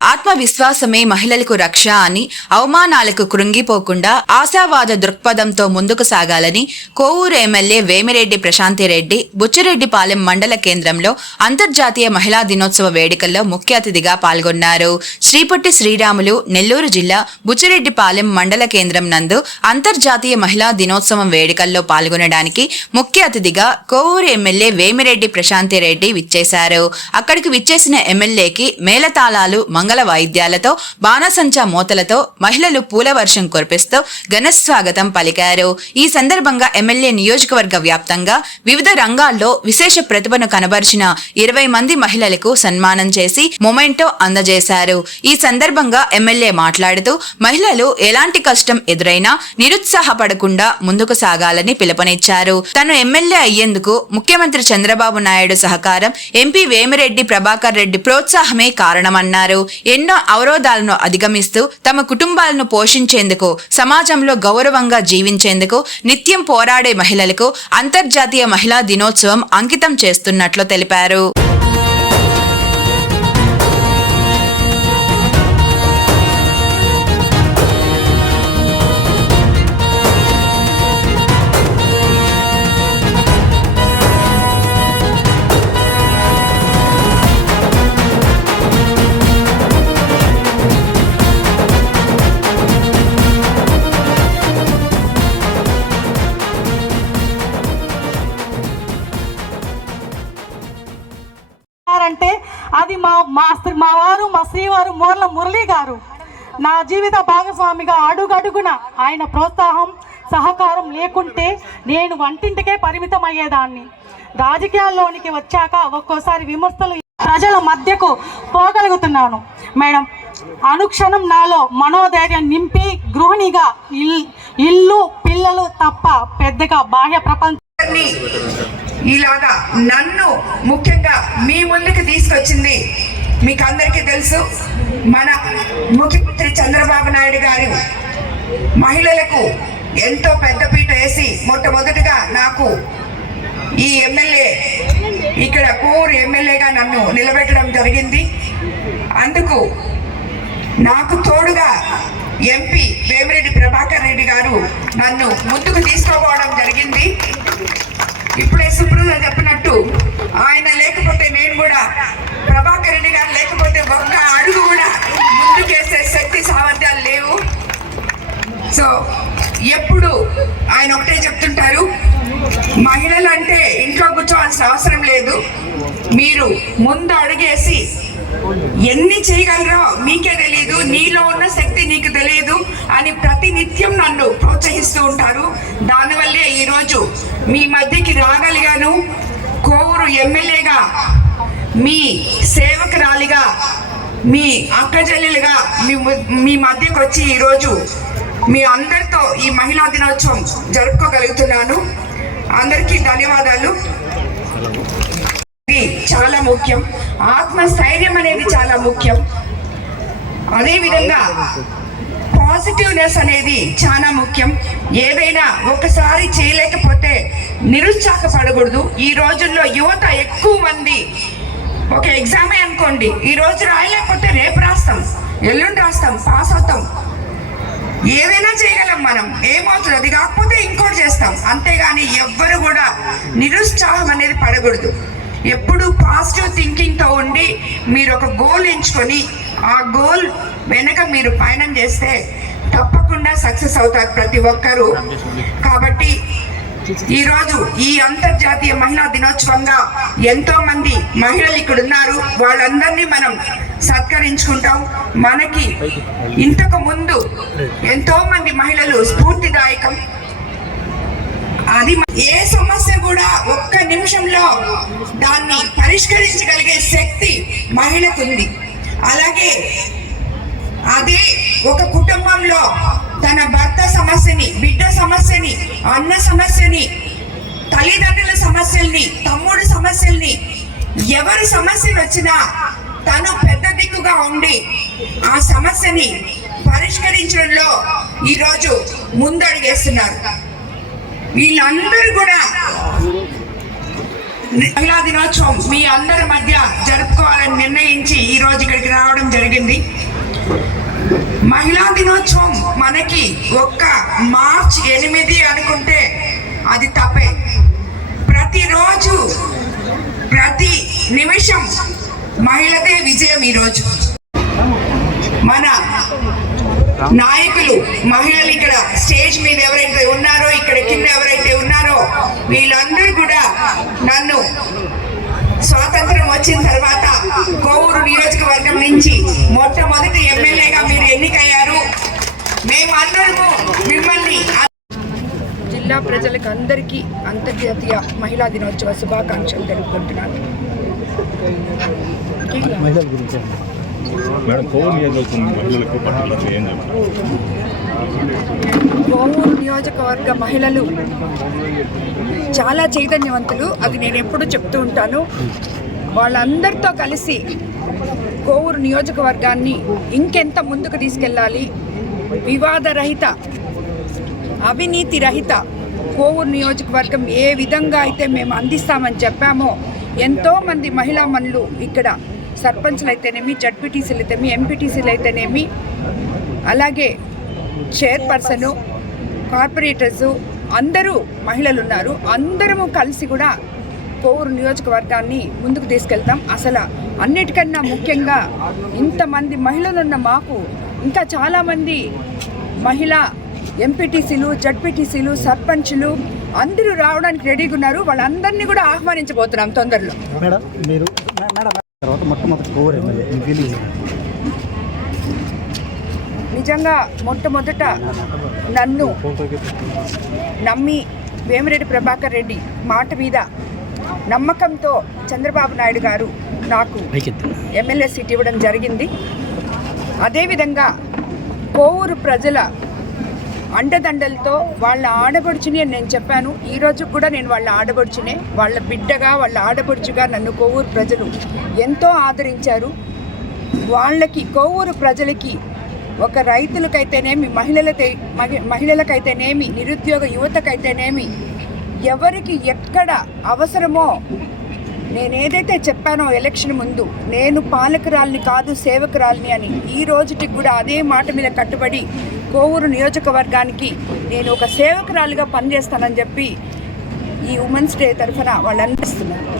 ఆత్మవిశ్వాసమే మహిళలకు రక్ష అని అవమానాలకు కృంగిపోకుండా ఆశావాద దృక్పథంతో ముందుకు సాగాలని కోవూరు ఎమ్మెల్యే వేమిరెడ్డి ప్రశాంతిరెడ్డి బుచ్చిరెడ్డిపాలెం మండల కేంద్రంలో అంతర్జాతీయ మహిళా దినోత్సవ వేడుకల్లో ముఖ్య అతిథిగా పాల్గొన్నారు. శ్రీపొట్టి శ్రీరాములు నెల్లూరు జిల్లా బుచ్చిరెడ్డిపాలెం మండల కేంద్రం నందు అంతర్జాతీయ మహిళా దినోత్సవం వేడుకల్లో పాల్గొనడానికి ముఖ్య అతిథిగా కోవూరు ఎమ్మెల్యే వేమిరెడ్డి ప్రశాంతిరెడ్డి విచ్చేశారు. అక్కడికి విచ్చేసిన ఎమ్మెల్యేకి మేళతాళాలు మంగళ వాయిద్యాలతో బాణసంచా మూతలతో మహిళలు పూల వర్షం కురిపిస్తూ ఘన స్వాగతం పలికారు. ఈ సందర్భంగా ఎమ్మెల్యే నియోజకవర్గ వ్యాప్తంగా వివిధ రంగాల్లో విశేష ప్రతిభను కనబరిచిన ఇరవై మంది మహిళలకు సన్మానం చేసి మొమెంటో అందజేశారు. ఈ సందర్భంగా ఎమ్మెల్యే మాట్లాడుతూ మహిళలు ఎలాంటి కష్టం ఎదురైనా నిరుత్సాహపడకుండా ముందుకు సాగాలని పిలుపునిచ్చారు. తను ఎమ్మెల్యే అయ్యేందుకు ముఖ్యమంత్రి చంద్రబాబు నాయుడు సహకారం ఎంపీ వేమిరెడ్డి ప్రభాకర్ రెడ్డి ప్రోత్సాహమే కారణమన్నారు. ఎన్నో అవరోధాలను అధిగమిస్తూ తమ కుటుంబాలను పోషించేందుకు సమాజంలో గౌరవంగా జీవించేందుకు నిత్యం పోరాడే మహిళలకు అంతర్జాతీయ మహిళా దినోత్సవం అంకితం చేస్తున్నట్లు తెలిపారు. మోర్ల మురళి గారు. నా జీవిత భాగస్వామిగా అడుగడుగున ఆయన ప్రోత్సాహం సహకారం లేకుంటే నేను వంటింటికే పరిమితం అయ్యేదాన్ని రాజకీయాల్లోనికి వచ్చాక ఒక్కోసారి విమర్శలు ప్రజల మధ్యకు పోగలుగుతున్నాను. మేడం అనుక్షణం నాలో మనోధైర్యం నింపి గృహిణిగా ఇల్- ఇల్లు పిల్లలు తప్ప పెద్దగా బాహ్య ప్రపంచాన్ని ఇలాగా నన్ను ముఖ్యంగా మీ ముందుకు తీసుకొచ్చింది మీకు అందరికీ తెలుసు మన ముఖ్యమంత్రి చంద్రబాబు నాయుడు గారు మహిళలకు ఎంతో పెద్దపీట వేసి మొట్టమొదటిగా నాకు ఈ ఎమ్మెల్యే ఇక్కడ కోర్ ఎమ్మెల్యేగా నన్ను నిలబెట్టడం జరిగింది. అందుకు నాకు తోడుగా ఎంపీ వేమిరెడ్డి ప్రభాకర్ రెడ్డి గారు నన్ను ముందుకు తీసుకోపోవడం జరిగింది. ఇప్పుడే సుప్రజ చెప్పినట్టు ఆయన లేకపోతే నేను కూడా ప్రభాకర్ రెడ్డి గారు లేకపోతే ఒక్క అడుగు కూడా ముందుకేసే శక్తి సామర్థ్యాలు లేవు. సో ఎప్పుడు ఆయన ఒకటే చెప్తుంటారు మహిళలు అంటే ఇంట్లో కూర్చోవాల్సిన అవసరం లేదు. మీరు ముందు అడుగేసి ఎన్ని చేయగలరో మీకే తెలియదు నీలో ఉన్న శక్తి నీకు తెలియదు అని ప్రతి నిత్యం నన్ను ప్రోత్సహిస్తూ ఉంటారు. దానివల్లే ఈరోజు మీ మధ్యకి రాగలిగాను. కోవూరు ఎమ్మెల్యేగా మీ సేవకురాలిగా మీ అక్కజల్లులుగా మీ మీ మధ్యకు వచ్చి ఈరోజు మీ అందరితో ఈ మహిళా దినోత్సవం జరుపుకోగలుగుతున్నాను. అందరికీ ధన్యవాదాలు. ఇది చాలా ముఖ్యం. ఆత్మస్థైర్యం అనేది చాలా ముఖ్యం. అదేవిధంగా పాజిటివ్నెస్ అనేది చాలా ముఖ్యం. ఏదైనా ఒకసారి చేయలేకపోతే నిరుత్సాహపడకూడదు. ఈ రోజుల్లో యువత ఎక్కువ మంది ఒక ఎగ్జామే అనుకోండి. ఈ రోజు రాయలేకపోతే రేపు రాస్తాం. ఎల్లుండి రాస్తాం. పాస్ అవుతాం. ఏదైనా చేయగలం మనం. ఏమవుతుంది అది కాకపోతే ఇంకోటి చేస్తాం. అంతేగాని ఎవ్వరు కూడా నిరుత్సాహం అనేది పడకూడదు. ఎప్పుడు పాజిటివ్ థింకింగ్తో ఉండి మీరు ఒక గోల్ ఎంచుకొని ఆ గోల్ వెనక మీరు పయనం చేస్తే తప్పకుండా సక్సెస్ అవుతారు ప్రతి ఒక్కరూ. కాబట్టి ఈరోజు ఈ అంతర్జాతీయ మహిళా దినోత్సవంగా ఎంతో మంది మహిళలు ఇక్కడ ఉన్నారు. వాళ్ళందరినీ మనం సత్కరించుకుంటాం. మనకి ఇంతకు ముందు ఎంతో మంది మహిళలు స్ఫూర్తిదాయకం. అది ఏ సమస్య కూడా ఒక్క నిమిషంలో దాన్ని పరిష్కరించగలిగే శక్తి మహిళకు ఉంది. అలాగే అదే ఒక కుటుంబంలో తన భర్త సమస్యని బిడ్డ సమస్యని అన్న సమస్యని తల్లిదండ్రుల సమస్యల్ని తమ్ముడు సమస్యల్ని ఎవరి సమస్యలు వచ్చినా తను పెద్ద దిక్కుగా ఉండి ఆ సమస్యని పరిష్కరించడంలో ఈరోజు ముందడుగేస్తున్నారు. వీళ్ళందరూ కూడా మహిళా దినోత్సవం మీ అందరి మధ్య జరుపుకోవాలని నిర్ణయించి ఈరోజు ఇక్కడికి రావడం జరిగింది. మహిళా దినోత్సవం మనకి ఒక్క మార్చ్ ఎనిమిది అనుకుంటే అది తప్పే. ప్రతిరోజు ప్రతి నిమిషం మహిళదే విజయం ఈరోజు. మన నాయకులు మహిళలు ఇక్కడ స్టేజ్ మీద ఎవరైతే ఉన్నారో ఇక్కడ కింద ఎవరైతే ఉన్నారో వీళ్ళందరూ కూడా నన్ను స్వాతంత్రం వచ్చిన తర్వాత కోవూరు నియోజకవర్గం నుంచి మొట్టమొదటి ఎమ్మెల్యేగా మీరు ఎన్నికయ్యారు. మేము అందరము మిమ్మల్ని జిల్లా ప్రజలకు అందరికీ అంతర్జాతీయ మహిళా దినోత్సవ శుభాకాంక్షలు తెలుపుకుంటున్నాను. మేడం కోవిడ్ నియోజకవర్గం మహిళలకు కోవూరు నియోజకవర్గ మహిళలు చాలా చైతన్యవంతులు. అది నేను ఎప్పుడూ చెప్తూ ఉంటాను. వాళ్ళందరితో కలిసి కోవూరు నియోజకవర్గాన్ని ఇంకెంత ముందుకు తీసుకెళ్ళాలి? వివాదరహిత అవినీతి రహిత కోవూరు నియోజకవర్గం ఏ విధంగా అయితే మేము అందిస్తామని చెప్పామో ఎంతోమంది మహిళా మనులు ఇక్కడ సర్పంచ్లు అయితేనేమి జడ్పీటీసీలు అయితేనేమి ఎంపీటీసీలు అయితేనేమి అలాగే చైర్పర్సను కార్పొరేటర్సు అందరూ మహిళలు ఉన్నారు అందరము కలిసి కూడా కోవూరు నియోజకవర్గాన్ని ముందుకు తీసుకెళ్తాం. అసలు అన్నిటికన్నా ముఖ్యంగా ఇంతమంది మహిళలున్న మాకు ఇంకా చాలామంది మహిళా ఎంపీటీసీలు జడ్పీటీసీలు సర్పంచ్లు అందరూ రావడానికి రెడీగా ఉన్నారు. వాళ్ళందరినీ కూడా ఆహ్వానించబోతున్నాం తొందరలో. మేడం మీరు మేడం తర్వాత మొట్టమొదటి కోవూరు ఎమ్మెల్యే నిజంగా మొట్టమొదట నన్ను నమ్మి వేమిరెడ్డి ప్రభాకర్ రెడ్డి మాట మీద నమ్మకంతో చంద్రబాబు నాయుడు గారు నాకు ఎమ్మెల్యే సీట్ ఇవ్వడం జరిగింది. అదేవిధంగా కోవూరు ప్రజల అండదండలతో వాళ్ళ ఆడబడుచుని అని నేను చెప్పాను. ఈరోజు కూడా నేను వాళ్ళ ఆడబడుచునే వాళ్ళ బిడ్డగా వాళ్ళ ఆడబడుచుగా నన్ను కోవూరు ప్రజలు ఎంతో ఆదరించారు. వాళ్ళకి కోవూరు ప్రజలకి ఒక రైతులకైతేనేమి మహిళలకై మహి- మహిళలకైతేనేమి నిరుద్యోగ యువతకైతేనేమి ఎవరికి ఎక్కడ అవసరమో నేనేదైతే చెప్పానో ఎలక్షన్ ముందు నేను పాలకురాల్ని కాదు సేవకురాల్ని అని ఈ రోజుకి కూడా అదే మాట మీద కట్టుబడి కోవూరు నియోజకవర్గానికి నేను ఒక సేవకురాలుగా పనిచేస్తానని చెప్పి ఈ ఉమెన్స్ డే తరఫున వాళ్ళు అనిపిస్తున్నారు